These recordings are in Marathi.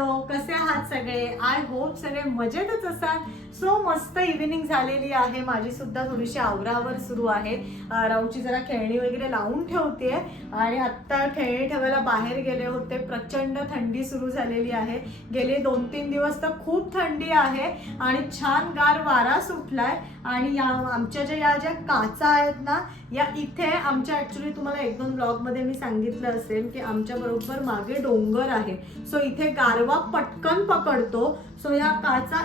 हॅलो कसे आहात सगळे? आय होप सगळे मजेतच असाल. सो मस्त इव्हिनिंग झालेली आहे. माझी सुद्धा थोडीशी आवरावर सुरू आहे. राऊची जरा खेळणी वगैरे लावून ठेवते आणि आत्ता खेळणी ठेवायला बाहेर गेले होते. प्रचंड थंडी सुरू झालेली आहे. गेले दोन तीन दिवस तर खूप थंडी आहे आणि छान गार वारा सुटलाय. आणि या आमच्या ज्या या ज्या काचा आहेत ना या इथे आमच्या ऍक्च्युली तुम्हाला एक दोन ब्लॉगमध्ये मी सांगितलं असेल की आमच्या बरोबर मागे डोंगर आहे. सो इथे गारवा पटकन पकडतो. सो ह्या काचा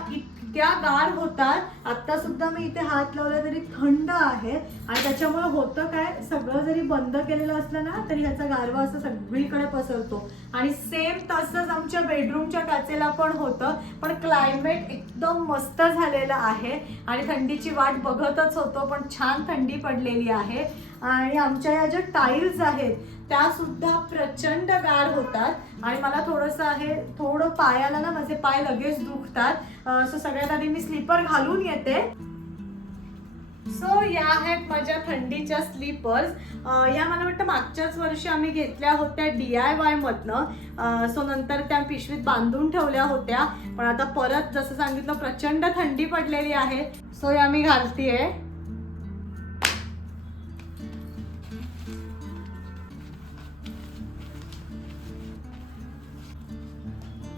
इतक्या गार होतात. आता सुद्धा मी इथे हात लावला तरी थंड आहे. आणि त्याच्यामुळे होतं काय सगळं जरी बंद केलेलं असलं ना तरी ह्याचा गारवा असं सगळीकडे पसरतो. आणि सेम तसंच आमच्या बेडरूमच्या काचेला पण होतं. पण क्लायमेट एकदम मस्त झालेलं आहे. आणि थंडीची वाट बघतच होतो पण छान थंडी पडलेली आहे. आणि आमच्या या ज्या टाईल्स आहेत त्या सुद्धा प्रचंड गार होतात आणि मला थोडंसं आहे थोडं पायाला ना माझे पाय लगेच दुखतात. सो सगळ्यात आधी मी स्लीपर घालून येते. सो या आहेत माझ्या थंडीच्या स्लीपर्स. या मला वाटतं मागच्याच वर्षी आम्ही घेतल्या होत्या डी आय वायमधनं सो नंतर त्या पिशवीत बांधून ठेवल्या होत्या. पण आता परत जसं सांगितलं प्रचंड थंडी पडलेली आहे. सो या मी घालतीये.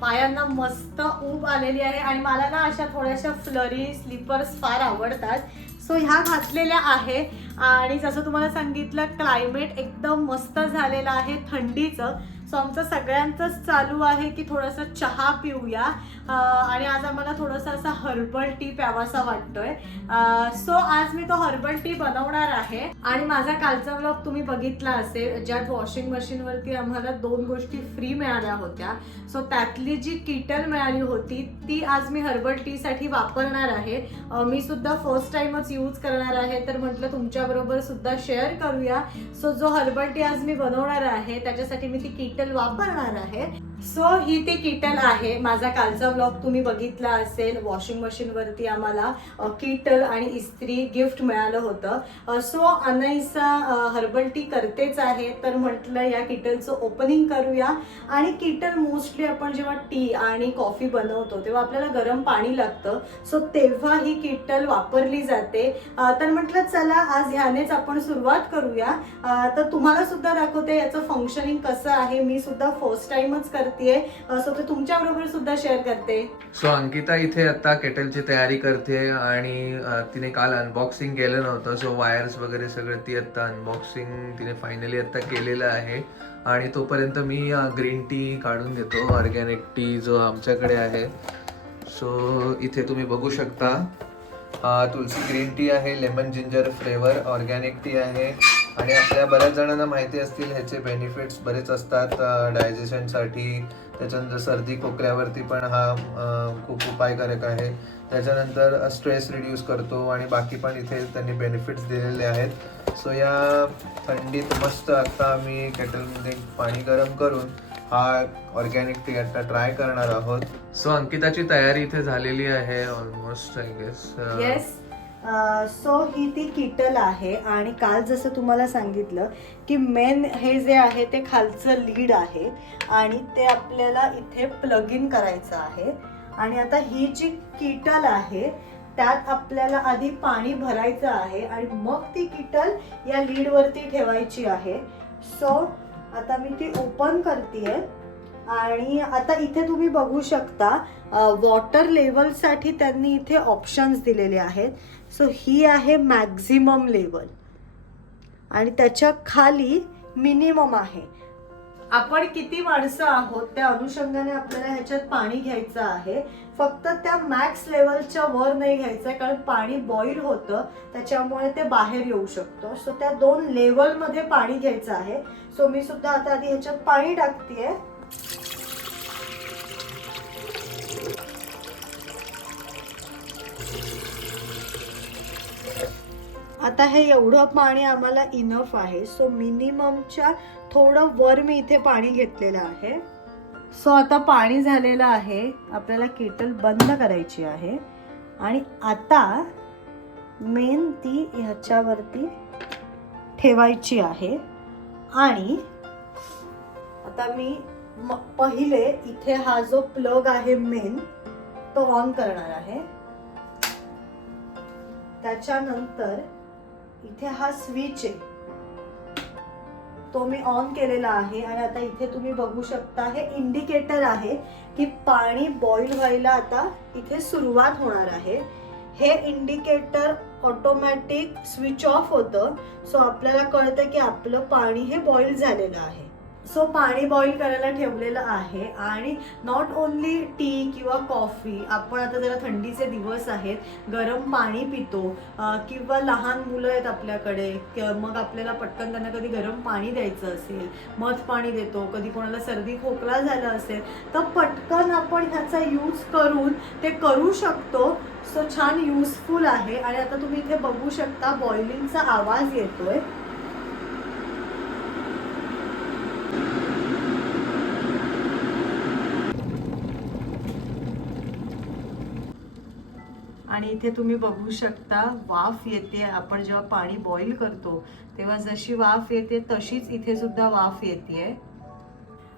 पायांना मस्त ऊब आलेली आहे आणि मला ना अशा थोड्याशा फ्लरी स्लीपर्स फार आवडतात. सो ह्या घातलेल्या आहे. आणि जसं तुम्हाला सांगितलं क्लायमेट एकदम मस्त झालेलं आहे थंडीचं. सो आमचं सगळ्यांचंच चालू आहे की थोडंसं चहा पिऊया. आणि आज आम्हाला थोडंसं असा हर्बल टी प्यावासा वाटतोय. सो आज मी तो हर्बल टी बनवणार आहे. आणि माझा कालचा ब्लॉग तुम्ही बघितला असेल ज्यात वॉशिंग मशीनवरती आम्हाला दोन गोष्टी फ्री मिळाल्या होत्या. सो त्यातली जी किटल मिळाली होती ती आज मी हर्बल टी साठी वापरणार आहे. मी सुद्धा फर्स्ट टाइमच यूज करणार आहे. तर म्हटलं तुमच्याबरोबर सुद्धा शेअर करूया. सो जो हर्बल टी आज मी बनवणार आहे त्याच्यासाठी मी ती किट किटल वापरणार आहे. सो ही ती किटल आहे. माझा कालचा ब्लॉग तुम्ही बघितला असेल. वॉशिंग मशीन वरती आम्हाला किटल आणि इस्त्री गिफ्ट मिळालं होतं. सो अनैसा हर्बल टी करतेच आहे. तर म्हटलं या किटलचं ओपनिंग करूया. आणि किटल मोस्टली आपण जेव्हा टी आणि कॉफी बनवतो तेव्हा आपल्याला गरम पाणी लागतं. सो तेव्हा ही किटल वापरली जाते. तर म्हटलं चला आज ह्यानेच आपण सुरुवात करूया. तर तुम्हाला सुद्धा दाखवते याचं फंक्शनिंग कसं आहे. मी सुद्धा फर्स्ट टाइमच करते सो ते तुमच्या बरोबर सुद्धा शेअर करते. सो अंकिता इथे आता केटलची तयारी करते आणि तिने काल अनबॉक्सिंग केलं नव्हतं. सो वायर्स वगैरे सगळं ती आता अनबॉक्सिंग तिने फायनली आता केलेलं आहे. आणि तोपर्यंत मी ग्रीन टी काढून देतो ऑर्गॅनिक टी जो आमच्याकडे आहे. सो इथे तुम्ही बघू शकता. तुलसी ग्रीन टी आहे lemon ginger flavour organic tea आहे. आणि आपल्या बऱ्याच जणांना माहिती असतील ह्याचे बेनिफिट्स बरेच असतात डायजेशनसाठी त्याच्यानंतर सर्दी खोकल्यावरती पण हा खूप उपायकारक आहे. त्याच्यानंतर स्ट्रेस रिड्यूस करतो आणि बाकी पण इथे त्यांनी बेनिफिट्स दिलेले आहेत. सो या थंडीत मस्त आता आम्ही केटलमध्ये पाणी गरम करून हा ऑर्गॅनिक टी आता ट्राय करणार आहोत. सो अंकिताची तयारी इथे झालेली आहे almost I guess yes so ही ती किटल आहे आणि काल जसं तुम्हाला सांगितलं की मेन हे जे आहे ते खालचं लीड आहे आणि ते आपल्याला इथे प्लग इन करायचं आहे. आणि आता ही जी किटल आहे त्यात आपल्याला आधी पाणी भरायचं आहे आणि मग ती किटल या लीडवरती ठेवायची आहे. सो आता मी ती ओपन करते आणि आता इथे तुम्ही बघू शकता वॉटर लेवलसाठी त्यांनी इथे ऑप्शन्स दिलेले आहेत. सो ही आहे मॅक्झिमम लेवल आणि त्याच्याखाली मिनिमम आहे. आपण किती माणसं आहोत त्या अनुषंगाने आपल्याला ह्याच्यात पाणी घ्यायचं आहे. फक्त त्या मॅक्स लेवलच्या वर नाही घ्यायचं आहे कारण पाणी बॉईल होतं त्याच्यामुळे ते बाहेर येऊ शकतं. सो त्या दोन लेवलमध्ये पाणी घ्यायचं आहे. सो मी सुद्धा आता आधी ह्याच्यात पाणी टाकतेय. आता हे एवढं पाणी आम्हाला इनफ आहे. सो मिनिममच्या थोडं वर मी इथे पाणी घेतलेलं आहे. सो आता पाणी झालेलं आहे. आपल्याला केटल बंद करायची आहे. आणि आता मेन ती ह्याच्यावरती ठेवायची आहे. आणि आता मी म- पहिले इथे हा जो प्लग आहे मेन तो ऑन करणार आहे. त्याच्यानंतर इथे हा स्विच आहे. तो मी ऑन केलेला आहे आणि आता इथे तुम्ही बघू शकता हे इंडिकेटर आहे की पाणी बॉईल व्हायला आता इथे सुरुवात होणार आहे. हे इंडिकेटर ऑटोमॅटिक स्विच ऑफ होतं. सो आपल्याला कळतं की आपलं पाणी हे बॉईल झालेलं आहे. सो पाणी बॉईल करायला ठेवलेलं आहे आणि नॉट ओन्ली टी किंवा कॉफी आपण आता जरा थंडीचे दिवस आहेत गरम पाणी पितो किंवा लहान मुलं आहेत आपल्याकडे मग आपल्याला पटकन त्यांना कधी गरम पाणी द्यायचं असेल मध पाणी देतो कधी कोणाला सर्दी खोकला झाला असेल तर पटकन आपण ह्याचा यूज करून ते करू शकतो. सो छान युजफुल आहे आणि आता तुम्ही इथे बघू शकता बॉइलिंगचा आवाज येतोय. आणि इथे तुम्ही बघू शकता वाफ येते. आपण जेव्हा पाणी बॉईल करतो तेव्हा जशी वाफ येते तशीच इथे सुद्धा वाफ येते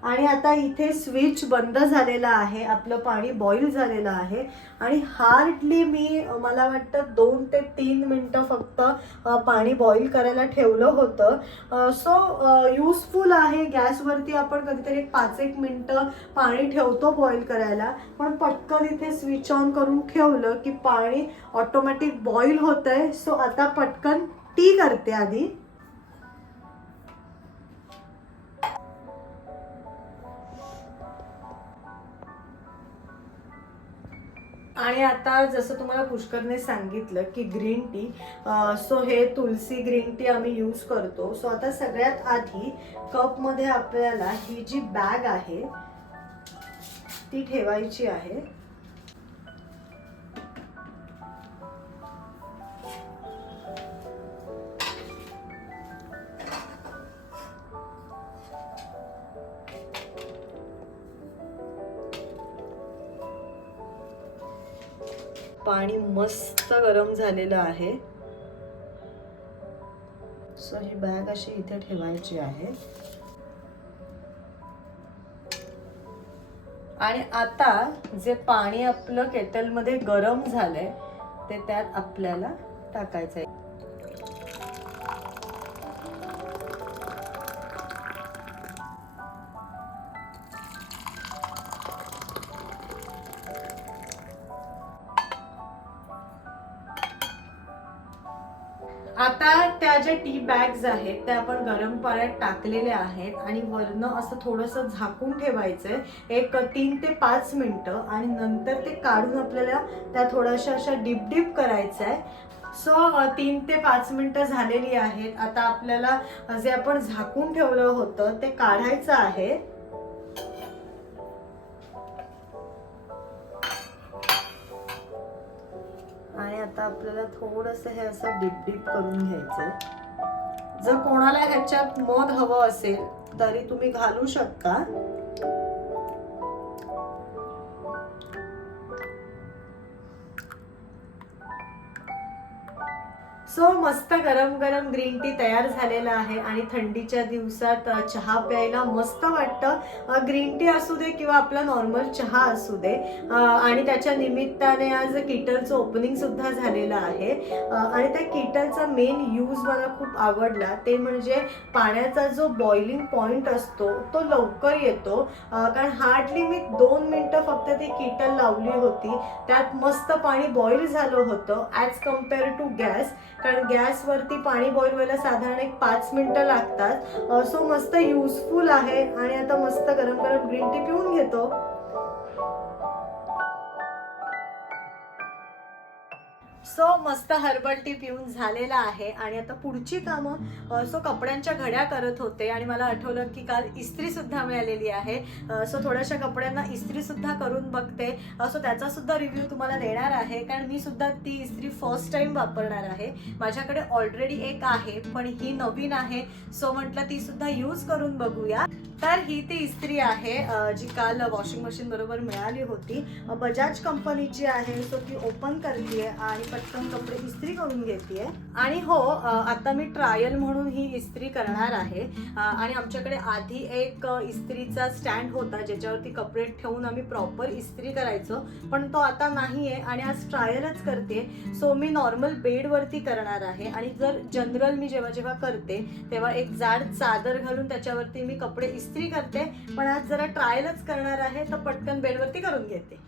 आणि आता इथे स्विच बंद झालेला आहे आपलं पाणी बॉईल झालेलं आहे. आणि हार्डली मी मला वाटतं दोन ते तीन मिनटं फक्त पाणी बॉईल करायला ठेवलं होतं. सो यूजफुल आहे गॅसवरती आपण कधीतरी पाच एक मिनटं पाणी ठेवतो बॉईल करायला. पण पटकन इथे स्विच ऑन करून ठेवलं की पाणी ऑटोमॅटिक बॉईल होतंय. सो आता पटकन टी करते आधी. आणि आता जसं तुम्हाला पुष्करने सांगितलं की ग्रीन टी सो हे तुलसी ग्रीन टी आम्ही यूज करतो. सो आता सगळ्यात आधी कपमध्ये आपल्याला ही जी बॅग आहे ती ठेवायची आहे. पाणी मस्त गरम झालेलं आहे. सो ही बॅग अशी इथे ठेवायची आहे. आणि आता जे पाणी आपलं केटलमध्ये गरम झालंय ते त्यात आपल्याला टाकायचं आहे ज्या टी बॅग्स आहेत त्या आपण गरम पाण्यात टाकलेल्या आहेत आणि वरनं असं थोडंसं झाकून ठेवायचंय. एक तीन ते पाच मिनटं आणि नंतर ते काढून आपल्याला त्या थोड्याशा अशा डिप डिप करायचं आहे सो तीन ते पाच मिनिटं झालेली आहेत. आता आपल्याला जे आपण झाकून ठेवलं होतं ते काढायचं आहे. आपल्याला थोडस हे असं डिप डिप करून घ्यायचंय. जर कोणाला ह्याच्यात मध हवं असेल तरी तुम्ही घालू शकता. सो मस्त गरम गरम ग्रीन टी तयार झालेला आहे आणि थंडीच्या दिवसात चहा प्यायला मस्त वाटतं. ग्रीन टी असू दे किंवा आपला नॉर्मल चहा असू दे आणि त्याच्या निमित्ताने आज किटलचं ओपनिंग सुद्धा झालेलं आहे. आणि त्या किटलचा मेन यूज मला खूप आवडला. ते म्हणजे पाण्याचा जो बॉइलिंग पॉईंट असतो तो लवकर येतो. कारण हार्डली मी दोन मिनटं फक्त ती किटल लावली होती. त्यात मस्त पाणी बॉईल झालं होतं ॲज कंपेअर टू गॅस कारण गॅसवरती पाणी बॉईल व्हायला साधारण एक पाच मिनटं लागतात. सो मस्त युजफुल आहे. आणि आता मस्त गरम गरम ग्रीन टी पिऊन घेतो. सो मस्त हर्बल टी पिऊन झालेला आहे. आणि आता पुढची कामं सो कपड्यांच्या घड्या करत होते. आणि मला आठवलं की काल इस्त्री सुद्धा मिळालेली आहे. सो थोड्याशा कपड्यांना इस्त्री सुद्धा करून बघते. सो त्याचा सुद्धा रिव्ह्यू तुम्हाला देणार आहे. कारण मी सुद्धा ती इस्त्री फर्स्ट टाइम वापरणार आहे. माझ्याकडे ऑलरेडी एक आहे पण ही नवीन आहे. सो म्हटलं ती सुद्धा यूज करून बघूया. तर ही ती इस्त्री आहे जी काल वॉशिंग मशीन बरोबर मिळाली होती. बजाज कंपनीची आहे. सो ती ओपन करते आणि पटकन कपडे इस्त्री करून घेते आणि हो आता मी ट्रायल म्हणून ही इस्त्री करणार आहे. आणि आमच्याकडे आधी एक इस्त्रीचा स्टँड होता ज्याच्यावरती कपडे ठेवून आम्ही प्रॉपर इस्त्री करायचो. पण तो आता नाही आहे आणि आज ट्रायलच करते. सो मी नॉर्मल बेडवरती करणार आहे. आणि जर जनरल मी जेव्हा जेव्हा करते तेव्हा एक जाड चादर घालून त्याच्यावरती मी कपडे इस्त्री करते. पण आज जरा ट्रायलच करणार आहे तर पटकन बेडवरती करून घेते.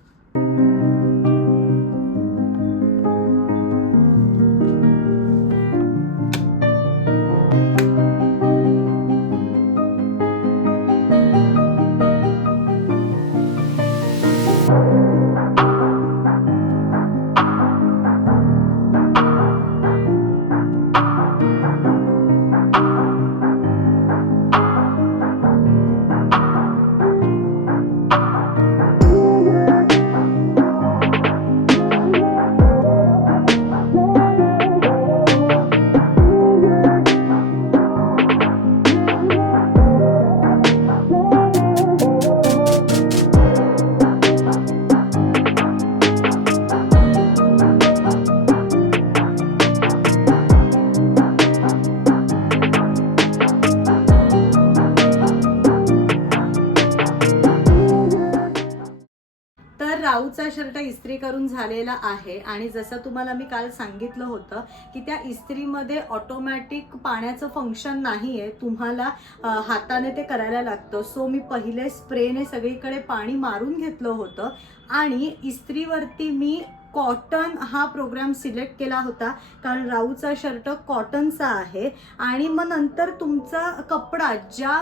करून झालेला आहे. आणि जसं तुम्हाला मी काल सांगितलं होतं की त्या इस्त्रीमध्ये ऑटोमॅटिक पाण्याचं फंक्शन नाही आहे तुम्हाला हाताने ते करायला लागतं. सो मी पहिले स्प्रेने सगळीकडे पाणी मारून घेतलं होतं. आणि इस्त्रीवरती मी कॉटन हा प्रोग्राम सिलेक्ट केला होता. कारण राऊचा शर्ट कॉटनचा आहे. आणि मग नंतर तुमचा कपडा ज्या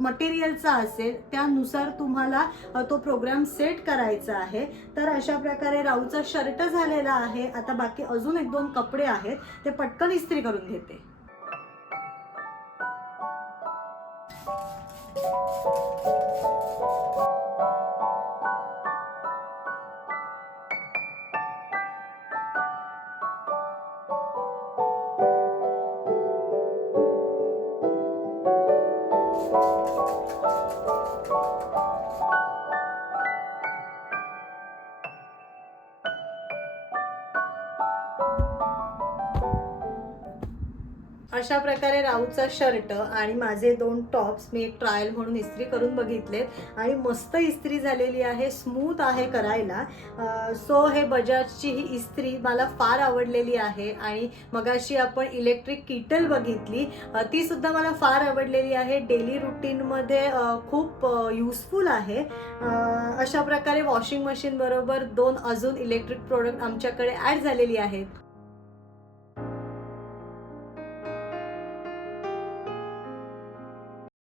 मटेरियलचा असेल त्यानुसार तुम्हाला तो प्रोग्राम सेट करायचा आहे. तर अशा प्रकारे राऊचा शर्ट झालेला आहे. आता बाकी अजून एक दोन कपडे आहेत. ते पटकन इस्त्री करून घेते. Música अशा प्रकारे राऊचा शर्ट आणि माझे दोन टॉप्स मी एक ट्रायल म्हणून इस्त्री करून बघितलेत. आणि मस्त इस्त्री झालेली आहे स्मूथ आहे करायला. सो हे बजाजची ही इस्त्री मला फार आवडलेली आहे. आणि मगाशी आपण इलेक्ट्रिक किटल बघितली ती सुद्धा मला फार आवडलेली आहे. डेली रुटीनमध्ये खूप युजफुल आहे. अशा प्रकारे वॉशिंग मशीन बरोबर दोन अजून इलेक्ट्रिक प्रोडक्ट आमच्याकडे ॲड झालेली आहेत.